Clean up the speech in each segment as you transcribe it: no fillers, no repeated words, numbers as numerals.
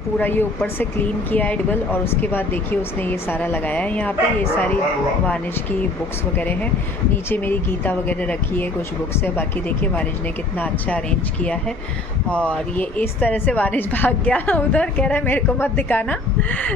पूरा ये ऊपर से क्लीन किया है टेबल, और उसके बाद देखिए उसने ये सारा लगाया है यहाँ पे। ये सारी वानिश की बुक्स वगैरह हैं। नीचे मेरी गीता वगैरह रखी है, कुछ बुक्स है। बाकी देखिए वानिश ने कितना अच्छा अरेंज किया है। और ये इस तरह से वानिश भाग गया उधर, कह रहा है मेरे को मत दिखाना।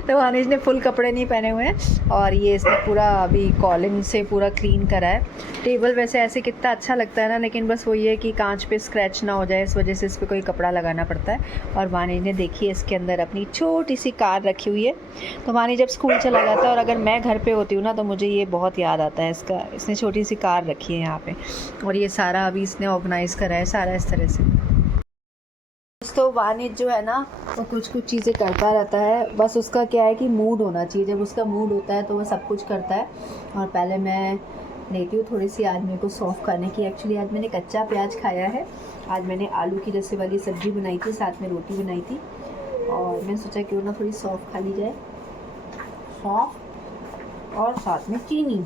तो वानिश ने फुल कपड़े नहीं पहने हुए हैं। और ये इसने पूरा अभी कॉलिन से पूरा क्लीन करा है। टेबल वैसे ऐसे कितना अच्छा लगता है ना, लेकिन बस वो ये कि कांच पे स्क्रैच ना हो जाए, इस वजह से इस पर कोई कपड़ा लगाना पड़ता है। और वानी ने देखिए इसके अंदर अपनी छोटी सी कार रखी हुई है। तो वानी जब स्कूल चला जाता है और अगर मैं घर पे होती हूँ ना, तो मुझे ये बहुत याद आता है इसका। इसने छोटी सी कार रखी है यहाँ पे, और ये सारा अभी इसने ऑर्गेनाइज़ करा है सारा इस तरह से। तो वानिश जो है ना, वो कुछ कुछ चीज़ें करता रहता है। बस उसका क्या है कि मूड होना चाहिए। जब उसका मूड होता है तो वो सब कुछ करता है। और पहले मैं लेती हूँ थोड़ी सी, आज मेरे को सौंफ खाने की। एक्चुअली आज मैंने कच्चा प्याज खाया है। आज मैंने आलू की रस्से वाली सब्ज़ी बनाई थी, साथ में रोटी बनाई थी। और मैंने सोचा क्यों ना थोड़ी सौंफ खा ली जाए। सौंफ और साथ में चीनी।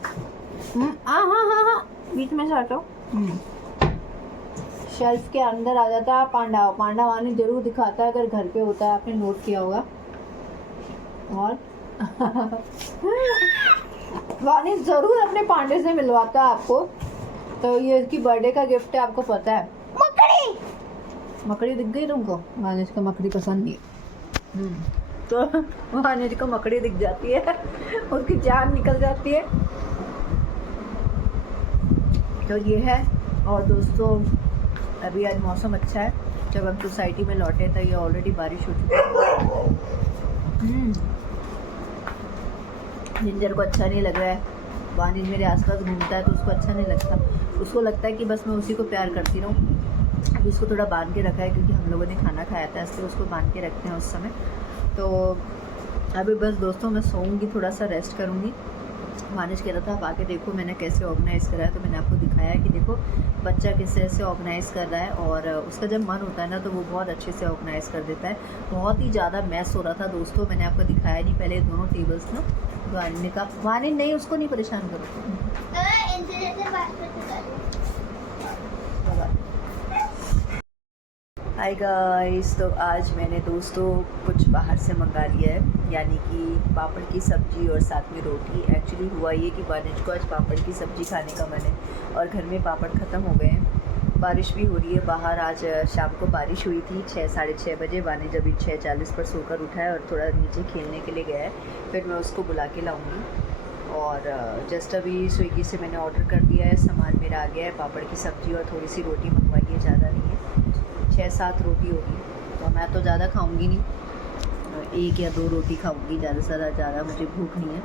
हाँ हाँ हाँ हाँ, बीच में से हटो। शेल्फ के अंदर आ जाता है पांडा। पांडा वानी जरूर दिखाता है अगर घर पे होता है, आपने नोट किया होगा। और वानी ज़रूर अपने पांडे से मिलवाता है आपको। तो ये इसकी बर्थडे का गिफ्ट है, आपको पता है। मकड़ी मकड़ी दिख गई तुमको? वानिश को मकड़ी पसंद नहीं। तो वानिश को मकड़ी दिख जाती है, उसकी जान निकल जाती है। तो ये है। और दोस्तों अभी आज मौसम अच्छा है। जब हम सोसाइटी में लौटे तो ये ऑलरेडी बारिश हो चुकी है। जिंजर को अच्छा नहीं लग रहा है। वानिश मेरे आसपास घूमता है तो उसको अच्छा नहीं लगता। उसको लगता है कि बस मैं उसी को प्यार करती रहूँ। अभी उसको थोड़ा बांध के रखा है क्योंकि हम लोगों ने खाना खाया था, इसलिए उसको बांध के रखते हैं उस समय। तो अभी बस दोस्तों मैं सोऊंगी, थोड़ा सा रेस्ट करूँगी। वानिश कह रहा था आप आके देखो मैंने कैसे ऑर्गेनाइज़ करा है। तो मैंने आपको दिखाया है कि देखो बच्चा किस तरह से ऑर्गेनाइज़ कर रहा है। और उसका जब मन होता है ना तो वो बहुत अच्छे से ऑर्गेनाइज़ कर देता है। बहुत ही ज़्यादा मैस हो रहा था दोस्तों, मैंने आपको दिखाया नहीं पहले दोनों टेबल्स ना। वानी ने कहा वानी नहीं, उसको नहीं परेशान करो। हाय गाइस, तो आज मैंने दोस्तों कुछ बाहर से मंगा लिया है, यानी कि पापड़ की सब्ज़ी और साथ में रोटी। एक्चुअली हुआ ये कि वानिश को आज पापड़ की सब्ज़ी खाने का मन है और घर में पापड़ ख़त्म हो गए हैं। बारिश भी हो रही है बाहर। आज शाम को बारिश हुई थी 6 साढ़े 6 बजे। वानिश अभी 6:40 पर सोकर उठा है और थोड़ा नीचे खेलने के लिए गया है। फिर मैं उसको बुला के लाऊँगी। और जस्ट अभी स्विगी से मैंने ऑर्डर कर दिया है, सामान मेरा आ गया है। पापड़ की सब्ज़ी और थोड़ी सी रोटी मंगवाई है, ज़्यादा नहीं है, 6-7 रोटी होगी। तो मैं तो ज़्यादा खाऊंगी नहीं, 1 या 2 रोटी खाऊंगी, ज़्यादा से ज़्यादा मुझे भूख नहीं है।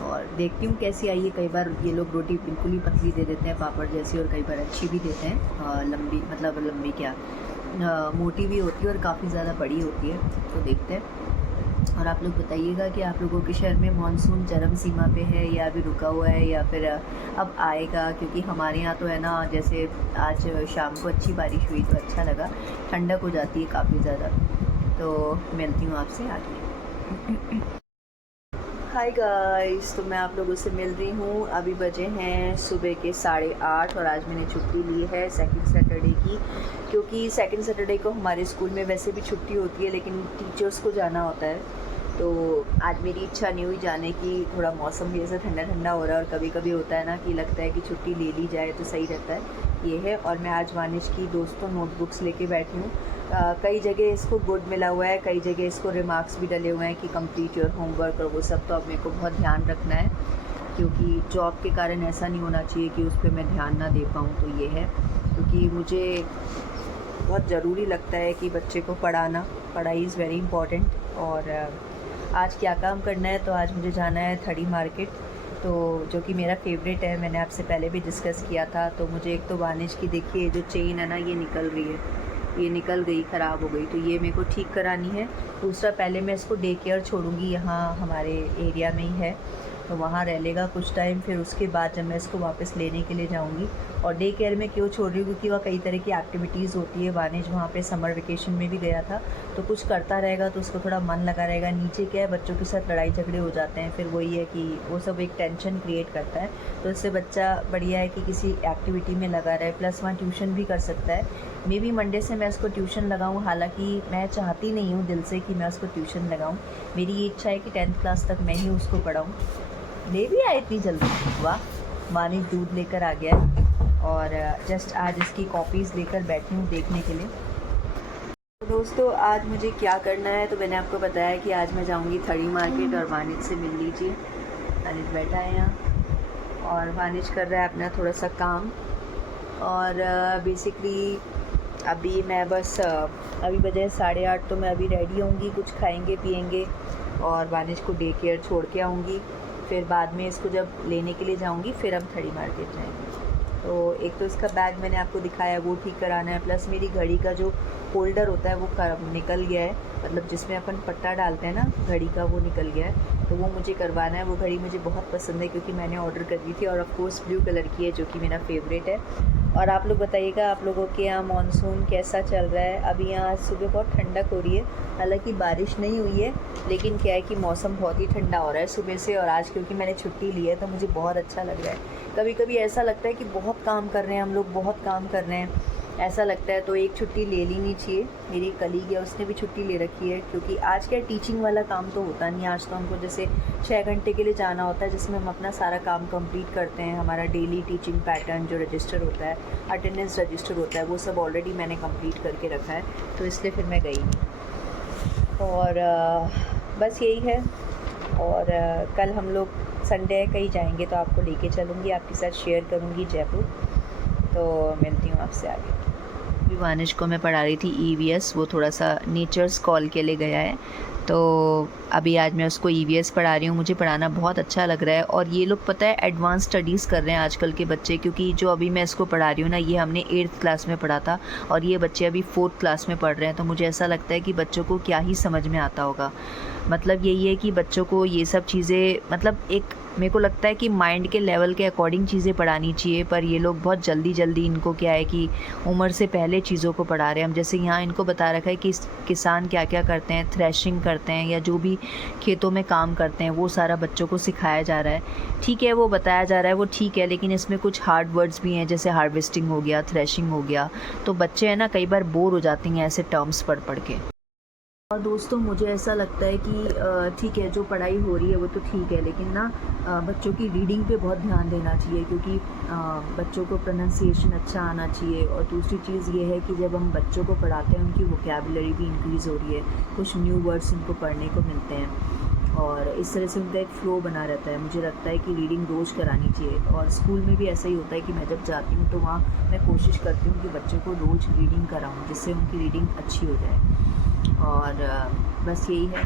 और देखती हूँ कैसी आई है। कई बार ये लोग रोटी बिल्कुल ही पतली दे देते हैं पापड़ जैसी, और कई बार अच्छी भी देते हैं, लंबी, मतलब लंबी क्या, मोटी भी होती है और काफ़ी ज़्यादा बड़ी होती है। तो देखते हैं। और आप लोग बताइएगा कि आप लोगों के शहर में मानसून चरम सीमा पे है या अभी रुका हुआ है या फिर अब आएगा। क्योंकि हमारे यहाँ तो है ना, जैसे आज शाम को अच्छी बारिश हुई तो अच्छा लगा, ठंडक हो जाती है काफ़ी ज़्यादा। तो मिलती हूँ आपसे आगे। हाय गाइस, तो मैं आप लोगों से मिल रही हूँ। अभी बजे हैं सुबह के 8:30 और आज मैंने छुट्टी ली है सेकंड सैटरडे की। क्योंकि सेकंड सैटरडे को हमारे स्कूल में वैसे भी छुट्टी होती है, लेकिन टीचर्स को जाना होता है। तो आज मेरी इच्छा नहीं हुई जाने की। थोड़ा मौसम भी ऐसा ठंडा ठंडा हो रहा है और कभी कभी होता है ना कि लगता है कि छुट्टी ले ली जाए तो सही रहता है। ये है। और मैं आज वानिश की दोस्तों नोटबुक्स लेके बैठी हूँ। कई जगह इसको गुड मिला हुआ है, कई जगह इसको रिमार्क्स भी डले हुए हैं कि कंप्लीट योर होमवर्क और वो सब। तो अब मेरे को बहुत ध्यान रखना है क्योंकि जॉब के कारण ऐसा नहीं होना चाहिए कि उस पर मैं ध्यान ना दे पाऊँ। तो ये है, क्योंकि मुझे बहुत ज़रूरी लगता है कि बच्चे को पढ़ाना, पढ़ाई इज़ वेरी इंपॉर्टेंट। और आज क्या काम करना है, तो आज मुझे जाना है थड़ी मार्केट, तो जो कि मेरा फेवरेट है, मैंने आपसे पहले भी डिस्कस किया था। तो मुझे एक तो वानिश की देखिए जो चेन है ना, ये निकल रही है, ये निकल गई, ख़राब हो गई, तो ये मेरे को ठीक करानी है। दूसरा, पहले मैं इसको डे केयर छोड़ूंगी, यहाँ हमारे एरिया में ही है, तो वहाँ रह लेगा कुछ टाइम। फिर उसके बाद जब मैं इसको वापस लेने के लिए जाऊँगी और डे केयर में क्यों छोड़ रही हूँ, क्योंकि वहाँ कई तरह की एक्टिविटीज़ होती है। वानिश वहाँ पे समर वेकेशन में भी गया था, तो कुछ करता रहेगा तो उसको थोड़ा मन लगा रहेगा। नीचे क्या है, बच्चों के साथ लड़ाई झगड़े हो जाते हैं, फिर वही है कि वो सब एक टेंशन क्रिएट करता है। तो इससे बच्चा बढ़िया है कि किसी एक्टिविटी में लगा रहे, प्लस वहाँ ट्यूशन भी कर सकता है। मे बी मंडे से मैं उसको ट्यूशन लगाऊँ, हालांकि मैं चाहती नहीं हूँ दिल से कि मैं उसको ट्यूशन लगाऊँ। मेरी ये इच्छा है कि 10th क्लास तक मैं ही उसको पढ़ाऊँ। ले भी आए इतनी जल्दी, वाह। मानिश दूध लेकर आ गया है और जस्ट आज इसकी कॉपीज़ लेकर बैठी हूँ देखने के लिए। तो दोस्तों आज मुझे क्या करना है, तो मैंने आपको बताया कि आज मैं जाऊँगी थड़ी मार्केट और वानिश से मिल लीजिए। वानिश बैठा है यहाँ और वानिश कर रहा है अपना थोड़ा सा काम। और बेसिकली अभी मैं बस अभी बजे 8:30, तो मैं अभी रेडी होंगी, कुछ खाएंगे पिएंगे और वानिश को डे केयर छोड़ के आऊँगी। फिर बाद में इसको जब लेने के लिए जाऊँगी फिर हम थड़ी मार्केट जाएंगे। तो एक तो इसका बैग मैंने आपको दिखाया, वो ठीक कराना है, प्लस मेरी घड़ी का जो होल्डर होता है वो निकल गया है, मतलब जिसमें अपन पट्टा डालते हैं ना घड़ी का, वो निकल गया है, तो वो मुझे करवाना है। वो घड़ी मुझे बहुत पसंद है क्योंकि मैंने ऑर्डर कर दी थी और ऑफ कोर्स ब्लू कलर की है जो कि मेरा फेवरेट है। और आप लोग बताइएगा आप लोगों के यहाँ मानसून कैसा चल रहा है। अभी यहाँ सुबह बहुत ठंडक हो रही है, हालांकि बारिश नहीं हुई है, लेकिन क्या है कि मौसम बहुत ही ठंडा हो रहा है सुबह से। और आज क्योंकि मैंने छुट्टी ली है तो मुझे बहुत अच्छा लग रहा है। कभी कभी ऐसा लगता है कि बहुत काम कर रहे हैं हम लोग, बहुत काम कर रहे हैं, ऐसा लगता है तो एक छुट्टी ले लेनी चाहिए। मेरी कलीग है उसने भी छुट्टी ले रखी है, क्योंकि आज क्या टीचिंग वाला काम तो होता नहीं। आज तो हमको जैसे 6 घंटे के लिए जाना होता है, जिसमें हम अपना सारा काम कंप्लीट करते हैं। हमारा डेली टीचिंग पैटर्न जो रजिस्टर होता है, अटेंडेंस रजिस्टर होता है, वो सब ऑलरेडी मैंने कंप्लीट करके रखा है, तो इसलिए फिर मैं गई नहीं। और बस यही है। और कल हम लोग संडे है कहीं जाएंगे तो आपको लेके चलूँगी, आपके साथ शेयर करूँगी जयपुर। तो मिलती हूँ आपसे आगे। अभी वानिश को मैं पढ़ा रही थी EVS, वो थोड़ा सा नेचर्स कॉल के लिए गया है, तो अभी आज मैं उसको EVS पढ़ा रही हूँ। मुझे पढ़ाना बहुत अच्छा लग रहा है। और ये लोग पता है एडवांस स्टडीज़ कर रहे हैं आजकल के बच्चे, क्योंकि जो अभी मैं इसको पढ़ा रही हूँ ना, ये हमने 8th क्लास में पढ़ा था और ये बच्चे अभी 4th क्लास में पढ़ रहे हैं। तो मुझे ऐसा लगता है कि बच्चों को क्या ही समझ में आता होगा। मतलब यही है कि बच्चों को ये सब चीज़ें, मतलब एक मेरे को लगता है कि माइंड के लेवल के अकॉर्डिंग चीज़ें पढ़ानी चाहिए, पर ये लोग बहुत जल्दी जल्दी, इनको क्या है कि उम्र से पहले चीज़ों को पढ़ा रहे हैं। हम जैसे यहाँ इनको बता रखा है कि किसान क्या क्या करते हैं, थ्रेशिंग करते हैं या जो भी खेतों में काम करते हैं, वो सारा बच्चों को सिखाया जा रहा है। ठीक है, वो बताया जा रहा है, वो ठीक है, लेकिन इसमें कुछ हार्ड वर्ड्स भी हैं, जैसे हार्वेस्टिंग हो गया, थ्रेशिंग हो गया, तो बच्चे हैं ना कई बार बोर हो जाते हैं ऐसे टर्म्स पढ़ के। और दोस्तों मुझे ऐसा लगता है कि ठीक है जो पढ़ाई हो रही है वो तो ठीक है, लेकिन ना बच्चों की रीडिंग पे बहुत ध्यान देना चाहिए, क्योंकि बच्चों को प्रोनाउंसिएशन अच्छा आना चाहिए। और दूसरी चीज़ ये है कि जब हम बच्चों को पढ़ाते हैं उनकी वोकैबुलरी भी इंक्रीज़ हो रही है, कुछ न्यू वर्ड्स उनको पढ़ने को मिलते हैं और इस तरह से उनका एक फ़्लो बना रहता है। मुझे लगता है कि रीडिंग रोज़ करानी चाहिए। और स्कूल में भी ऐसा ही होता है कि मैं जब जाती हूँ तो वहाँ मैं कोशिश करती हूँ कि बच्चों को रोज़ रीडिंग कराऊँ, जिससे उनकी रीडिंग अच्छी हो जाए। और बस यही है।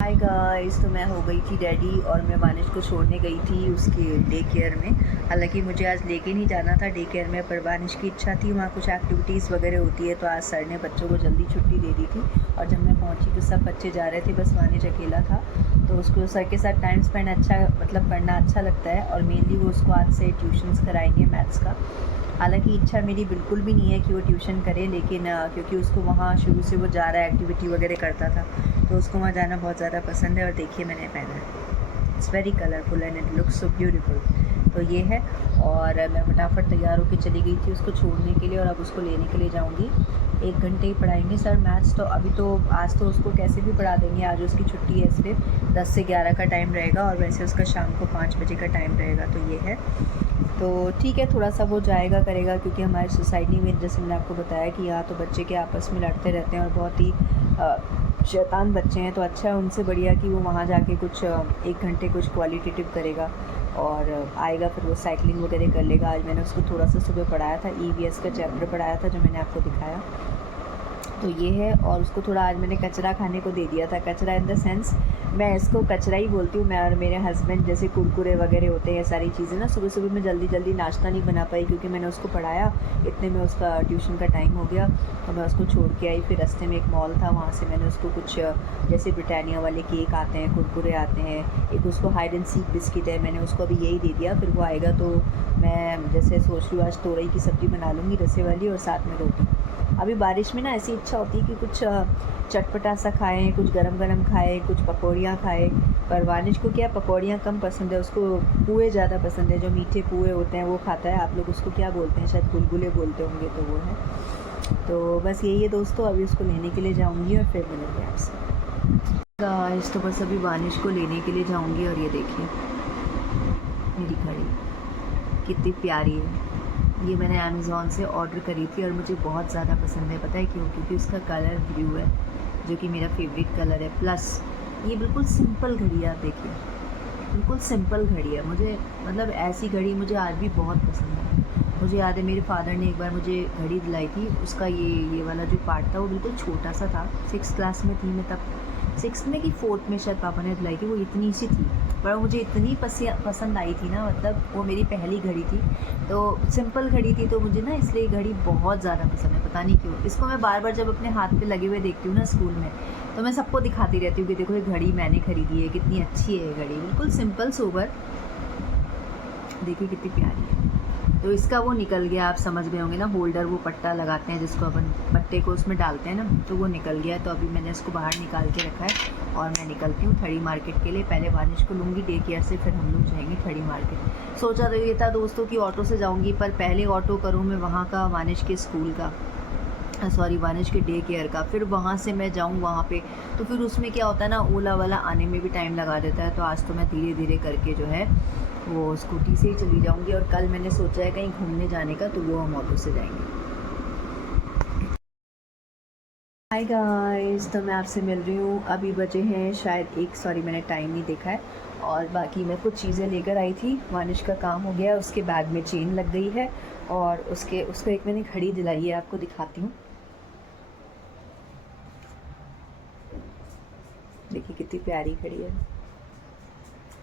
हाय गाइस, तो मैं हो गई थी रेडी और मैं वानिश को छोड़ने गई थी उसके डे केयर में। हालांकि मुझे आज लेके नहीं जाना था डे केयर में, पर वानिश की इच्छा थी, वहाँ कुछ एक्टिविटीज़ वगैरह होती है, तो आज सर ने बच्चों को जल्दी छुट्टी दे दी थी। और जब मैं पहुँची तो सब बच्चे जा रहे थे, बस वानिश अकेला था। तो उसको सर के साथ टाइम स्पेंड अच्छा, मतलब करना अच्छा लगता है। और मेनली वो उसको आज से ट्यूशन्स कराएंगे मैथ्स का। हालांकि इच्छा मेरी बिल्कुल भी नहीं है कि वो ट्यूशन करे, लेकिन क्योंकि उसको वहाँ शुरू से वो जा रहा है, एक्टिविटी वगैरह करता था, तो उसको वहाँ जाना बहुत ज़्यादा पसंद है। और देखिए मैंने पहना है, it's very colourful and it looks so beautiful. तो ये है। और मैं फटाफट तैयार होकर चली गई थी उसको छोड़ने के लिए, और अब उसको लेने के लिए जाऊँगी। 1 घंटे ही पढ़ाएंगे सर मैथ्स, तो अभी तो आज तो उसको कैसे भी पढ़ा देंगे। आज उसकी छुट्टी है, सिर्फ 10 से 11 का टाइम रहेगा, और वैसे उसका शाम को 5 बजे का टाइम रहेगा। तो ये है, तो ठीक है, थोड़ा सा वो जाएगा करेगा, क्योंकि हमारी सोसाइटी में जैसे मैंने आपको बताया कि यहाँ तो बच्चे के आपस में लड़ते रहते हैं और बहुत ही शैतान बच्चे हैं। तो अच्छा है, उनसे बढ़िया कि वो वहाँ जाके कुछ 1 घंटे कुछ क्वालिटेटिव करेगा और आएगा, फिर वो साइकिलिंग वगैरह कर लेगा। आज मैंने उसको थोड़ा सा सुबह पढ़ाया था, EVS का चैप्टर पढ़ाया था जो मैंने आपको दिखाया। तो ये है। और उसको थोड़ा आज मैंने कचरा खाने को दे दिया था। कचरा इन द सेंस मैं इसको कचरा ही बोलती हूँ। मैं और मेरे हस्बैंड जैसे कुरकुरे वगैरह होते हैं, सारी चीज़ें ना सुबह सुबह में जल्दी जल्दी नाश्ता नहीं बना पाई क्योंकि मैंने उसको पढ़ाया, इतने में उसका ट्यूशन का टाइम हो गया। तो मैं उसको छोड़ के आई। फिर रास्ते में एक मॉल था, वहाँ से मैंने उसको कुछ जैसे ब्रिटानिया वाले केक आते हैं, कुरकुरे आते हैं, एक उसको हाइड एंड सीक बिस्किट है, मैंने उसको अभी यही दे दिया। फिर वो आएगा तो मैं जैसे सोच रही हूँ आज तोरई की सब्ज़ी बना लूँगी रसे वाली और साथ में रोटी। अभी बारिश में ना ऐसी इच्छा होती है कि कुछ चटपटा सा खाएं, कुछ गरम गरम खाएं, कुछ पकौड़ियाँ खाएं। पर वानिश को क्या पकौड़ियाँ कम पसंद है, उसको पुए ज़्यादा पसंद है। जो मीठे पुए होते हैं वो खाता है। आप लोग उसको क्या बोलते हैं, शायद गुलगुले बोलते होंगे, तो वो है। तो बस यही है दोस्तों, अभी उसको लेने के लिए जाऊँगी और फिर मिलेंगे आपसे। गाइस तो बस अभी वानिश को लेने के लिए जाऊँगी। और ये देखिए मेरी घड़ी कितनी प्यारी है। ये मैंने अमेज़ॉन से ऑर्डर करी थी और मुझे बहुत ज़्यादा पसंद है। पता है क्यों? क्योंकि उसका कलर ब्लू है जो कि मेरा फेवरेट कलर है। प्लस ये बिल्कुल सिंपल घड़ी है, आप देखिए बिल्कुल सिंपल घड़ी है। मुझे मतलब ऐसी घड़ी मुझे आज भी बहुत पसंद है। मुझे याद है मेरे फादर ने एक बार मुझे घड़ी दिलाई थी, उसका ये वाला जो पार्ट था वो बिल्कुल छोटा सा था। 6th क्लास में थी मैं तब, 6th में कि 4th में शायद पापा ने दिलाई थी। वो इतनी सी थी पर मुझे इतनी पसंद आई थी ना, मतलब वो मेरी पहली घड़ी थी। तो सिंपल घड़ी थी तो मुझे ना इसलिए घड़ी बहुत ज़्यादा पसंद है, पता नहीं क्यों। इसको मैं बार बार जब अपने हाथ पे लगे हुए देखती हूँ ना स्कूल में, तो मैं सबको दिखाती रहती हूँ कि देखो ये घड़ी मैंने खरीदी है, कितनी अच्छी है ये घड़ी, बिल्कुल सिंपल सोबर। देखिए कितनी प्यारी है। तो इसका वो निकल गया, आप समझ गए होंगे ना, होल्डर, वो पट्टा लगाते हैं जिसको अपन पट्टे को उसमें डालते हैं ना, तो वो निकल गया। तो अभी मैंने इसको बाहर निकाल के रखा है और मैं निकलती हूँ खड़ी मार्केट के लिए। पहले वानिश को लूँगी डे केयर से, फिर हम लोग जाएंगे खड़ी मार्केट। सोचा तो ये था दोस्तों कि ऑटो से जाऊँगी, पर पहले ऑटो करूँ मैं वहाँ का, वानिश के स्कूल का, सॉरी वानिश के डे केयर का, फिर वहाँ से मैं जाऊँ वहाँ पे, तो फिर उसमें क्या होता है ना, ओला वाला आने में भी टाइम लगा देता है। तो आज तो मैं धीरे धीरे करके जो है वो स्कूटी से ही चली जाऊँगी। और कल मैंने सोचा है कहीं घूमने जाने का, तो वो हम ऑटो से जाएंगे। हाय गाइस, तो मैं आपसे मिल रही हूँ। अभी बजे हैं शायद 1, सॉरी मैंने टाइम नहीं देखा है। और बाकी मैं कुछ चीज़ें लेकर आई थी, वानिश का काम हो गया, उसके बैग में चेन लग गई है और उसको एक मैंने घड़ी दिलाई है, आपको दिखाती हूँ। देखिए कितनी प्यारी घड़ी है,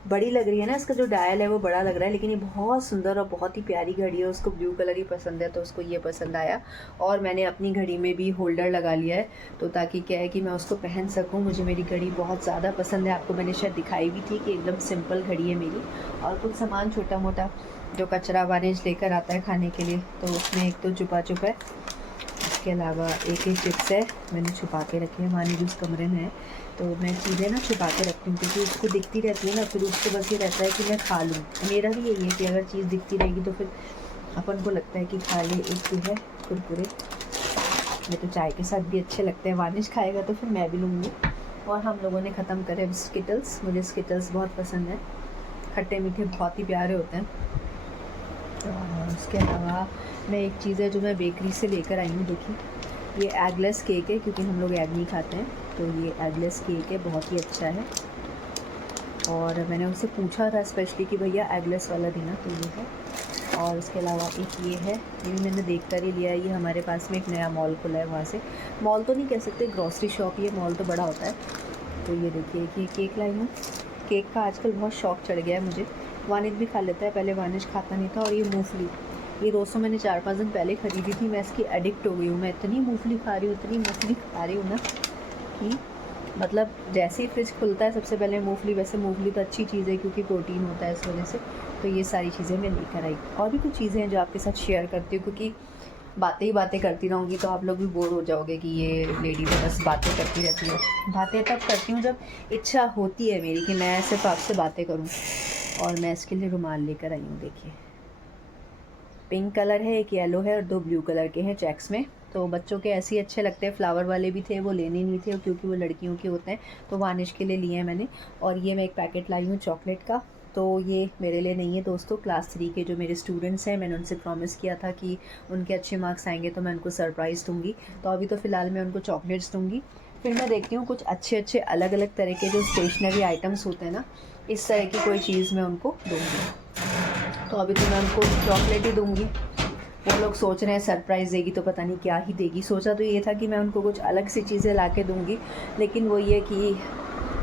बड़ी लग रही है ना, इसका जो डायल है वो बड़ा लग रहा है, लेकिन ये बहुत सुंदर और बहुत ही प्यारी घड़ी है। उसको ब्लू कलर ही पसंद है तो उसको ये पसंद आया। और मैंने अपनी घड़ी में भी होल्डर लगा लिया है, तो ताकि क्या है कि मैं उसको पहन सकूं। मुझे मेरी घड़ी बहुत ज़्यादा पसंद है, आपको मैंने शायद दिखाई भी थी कि एकदम सिंपल घड़ी है मेरी। और कुछ सामान छोटा मोटा जो कचरा वानिश लेकर आता है खाने के लिए, तो उसमें एक तो छुपा छुप है, इसके अलावा एक चिप्स है, मैंने छुपा के रखे हैं, वानी भी उस कमरे में है। तो मैं चीज़ें ना छुपा के रखती हूँ क्योंकि उसको दिखती रहती है ना, फिर उसको बस ये रहता है कि मैं खा लूँ। मेरा भी यही है कि अगर चीज़ दिखती रहेगी तो फिर अपन को लगता है कि खा ले। एक जो है कुरकुरे, ये तो चाय के साथ भी अच्छे लगते हैं, वानिश खाएगा तो फिर मैं भी लूँगी। और हम लोगों ने ख़त्म करे स्किटल्स, मुझे स्किटल्स बहुत पसंद है, खट्टे मीठे बहुत ही प्यारे होते हैं। और उसके अलावा मैं एक चीज़ है जो मैं बेकरी से लेकर आई हूँ, देखिए ये एगलेस केक है, क्योंकि हम लोग एग नहीं खाते हैं, तो ये एगलेस केक है, बहुत ही अच्छा है। और मैंने उनसे पूछा था स्पेशली कि भैया एगलेस वाला देना, तो ये है। और उसके अलावा एक ये है, ये भी मैंने देख कर ही लिया है। ये हमारे पास में एक नया मॉल खुला है, वहाँ से, मॉल तो नहीं कह सकते, ग्रॉसरी शॉप, ये मॉल तो बड़ा होता है। तो ये देखिए कि केक लाई हूँ। केक का आजकल बहुत शौक़ चढ़ गया है मुझे, वानिश भी खा लेता है, पहले वानिश खाता नहीं था। और ये मूँगफली, ये दोस्तों मैंने 4-5 दिन पहले ख़रीदी थी, मैं इसकी एडिक्ट हो गई हूँ। मैं इतनी मूँगफली खा रही हूँ, इतनी मूँगफली खा रही हूँ ना कि मतलब जैसे ही फ्रिज खुलता है सबसे पहले मूँगफली। वैसे मूँगफली तो अच्छी चीज़ है क्योंकि प्रोटीन होता है इस वजह से। तो ये सारी चीज़ें मैं लेकर आई। और भी कुछ चीज़ें हैं जो आपके साथ शेयर करती हूँ, क्योंकि बातें ही बातें करती रहूँगी तो आप लोग भी बोर हो जाओगे कि ये लेडी तो बस बातें करती रहती है। बातें तब करती हूँ जब इच्छा होती है मेरी कि मैं सिर्फ आपसे बातें करूँ। और मैं इसके लिए रुमाल लेकर आई हूँ, देखिए पिंक कलर है, एक येलो है और 2 ब्लू कलर के हैं चेक्स में। तो बच्चों के ऐसे ही अच्छे लगते हैं, फ्लावर वाले भी थे, वो लेने नहीं थे क्योंकि वो लड़कियों के होते हैं, तो वानिश के लिए लिए हैं मैंने। और ये मैं एक पैकेट लाई हूँ चॉकलेट का, तो ये मेरे लिए नहीं है दोस्तों, क्लास 3 के जो मेरे स्टूडेंट्स हैं, मैंने उनसे प्रॉमिस किया था कि उनके अच्छे मार्क्स आएंगे तो मैं उनको सरप्राइज़ दूँगी। तो अभी तो फ़िलहाल मैं उनको चॉकलेट्स दूँगी, फिर मैं देखती हूँ कुछ अच्छे अच्छे अलग अलग तरह के जो स्टेशनरी आइटम्स होते हैं ना, इस तरह की कोई चीज़ मैं उनको दूँगी। तो अभी तो मैं उनको चॉकलेट ही दूँगी। वो लोग सोच रहे हैं सरप्राइज़ देगी तो पता नहीं क्या ही देगी। सोचा तो ये था कि मैं उनको कुछ अलग सी चीज़ें ला के दूँगी, लेकिन वो ये कि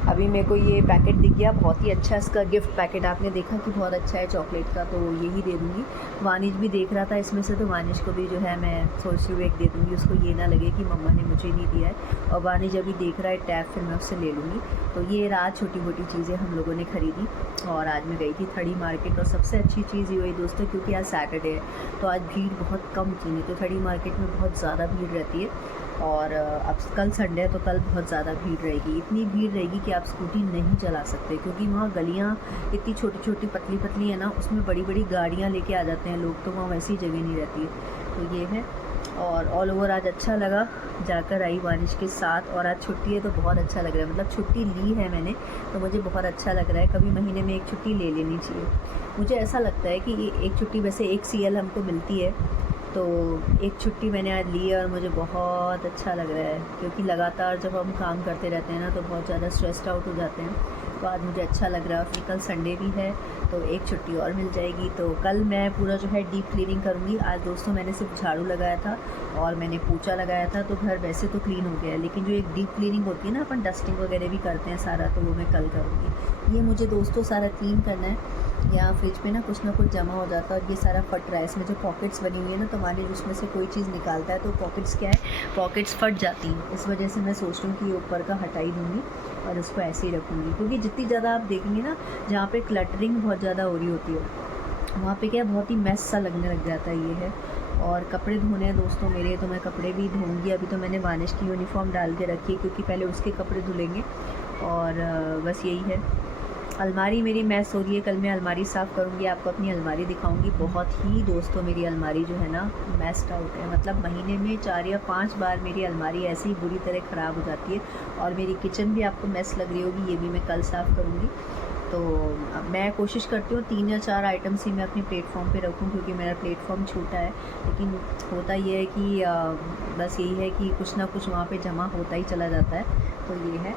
अभी मेरे को ये पैकेट दिख गया, बहुत ही अच्छा इसका गिफ्ट पैकेट, आपने देखा कि बहुत अच्छा है चॉकलेट का, तो यही दे दूँगी। वानिश भी देख रहा था इसमें से, तो वानिश को भी जो है मैं सोच रही हूँ एक दे दूँगी, उसको ये ना लगे कि मम्मा ने मुझे नहीं दिया है। और वानिश अभी देख रहा है टैब, फिर मैं उससे ले लूँगी। तो ये रात छोटी मोटी चीज़ें हम लोगों ने ख़रीदी। और आज मैं गई थी थड़ी मार्केट, और सबसे अच्छी चीज़ ये हुई दोस्तों, क्योंकि आज सैटरडे है तो आज भीड़ बहुत कम थी, नहीं तो थड़ी मार्केट में बहुत ज़्यादा भीड़ रहती है। और अब कल संडे है तो कल बहुत ज़्यादा भीड़ रहेगी, इतनी भीड़ रहेगी कि आप स्कूटी नहीं चला सकते, क्योंकि वहाँ गलियाँ इतनी छोटी छोटी पतली पतली है ना, उसमें बड़ी बड़ी गाड़ियाँ लेके आ जाते हैं लोग, तो वहाँ वैसी जगह नहीं रहती है। तो ये है। और ऑल ओवर आज अच्छा लगा, जाकर आई वानिश के साथ, और आज छुट्टी है तो बहुत अच्छा लग रहा है, मतलब छुट्टी ली है मैंने तो मुझे बहुत अच्छा लग रहा है। कभी महीने में एक छुट्टी ले लेनी चाहिए, मुझे ऐसा लगता है कि एक छुट्टी, वैसे एक CL हमको मिलती है, तो एक छुट्टी मैंने आज ली है और मुझे बहुत अच्छा लग रहा है, क्योंकि लगातार जब हम काम करते रहते हैं ना तो बहुत ज़्यादा स्ट्रेस्ड आउट हो जाते हैं। तो आज मुझे अच्छा लग रहा है। फिर कल संडे भी है तो एक छुट्टी और मिल जाएगी। तो कल मैं पूरा जो है डीप क्लीनिंग करूँगी। आज दोस्तों मैंने सिर्फ झाड़ू लगाया था और मैंने पोछा लगाया था, तो घर वैसे तो क्लीन हो गया है, लेकिन जो एक डीप क्लीनिंग होती है ना, अपन डस्टिंग वगैरह भी करते हैं सारा, तो वो मैं कल करूँगी। ये मुझे दोस्तों सारा क्लीन करना है। यहाँ फ्रिज पे ना कुछ जमा हो जाता है और ये सारा फट रहा है। इसमें जो पॉकेट्स बनी हुई है ना, तो मान लीजिए उसमें से कोई चीज़ निकालता है तो पॉकेट्स क्या है, पॉकेट्स फट जाती हैं। इस वजह से मैं सोच रही हूँ कि ये ऊपर का हटा ही दूँगी और इसको ऐसे ही रखूँगी, क्योंकि जितनी ज़्यादा आप देखेंगे ना, जहाँ पे क्लटरिंग बहुत ज़्यादा हो रही होती है, वहाँ पे क्या बहुत ही मैस सा लगने लग जाता है। ये है। और कपड़े धोने हैं दोस्तों मेरे, तो मैं कपड़े भी धोऊँगी। अभी तो मैंने वानिश की यूनिफॉर्म डाल के रखी है, क्योंकि पहले उसके कपड़े धुलेंगे। और बस यही है। अलमारी मेरी मैस हो रही है, कल मैं अलमारी साफ़ करूँगी, आपको अपनी अलमारी दिखाऊँगी। बहुत ही दोस्तों मेरी अलमारी जो है ना मैस्ड आउट है, मतलब महीने में 4 या 5 बार मेरी अलमारी ऐसे ही बुरी तरह ख़राब हो जाती है। और मेरी किचन भी आपको मैस लग रही होगी, ये भी मैं कल साफ़ करूँगी। तो मैं कोशिश करती हूँ 3 या 4 आइटम्स ही मैं अपने प्लेटफॉर्म पे रखूँ, क्योंकि मेरा प्लेटफॉर्म छोटा है। लेकिन होता ये है कि बस यही है कि कुछ ना कुछ वहाँ पे जमा होता ही चला जाता है। तो ये है।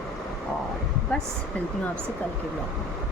और बस मिलती हूँ आपसे कल के ब्लॉग में।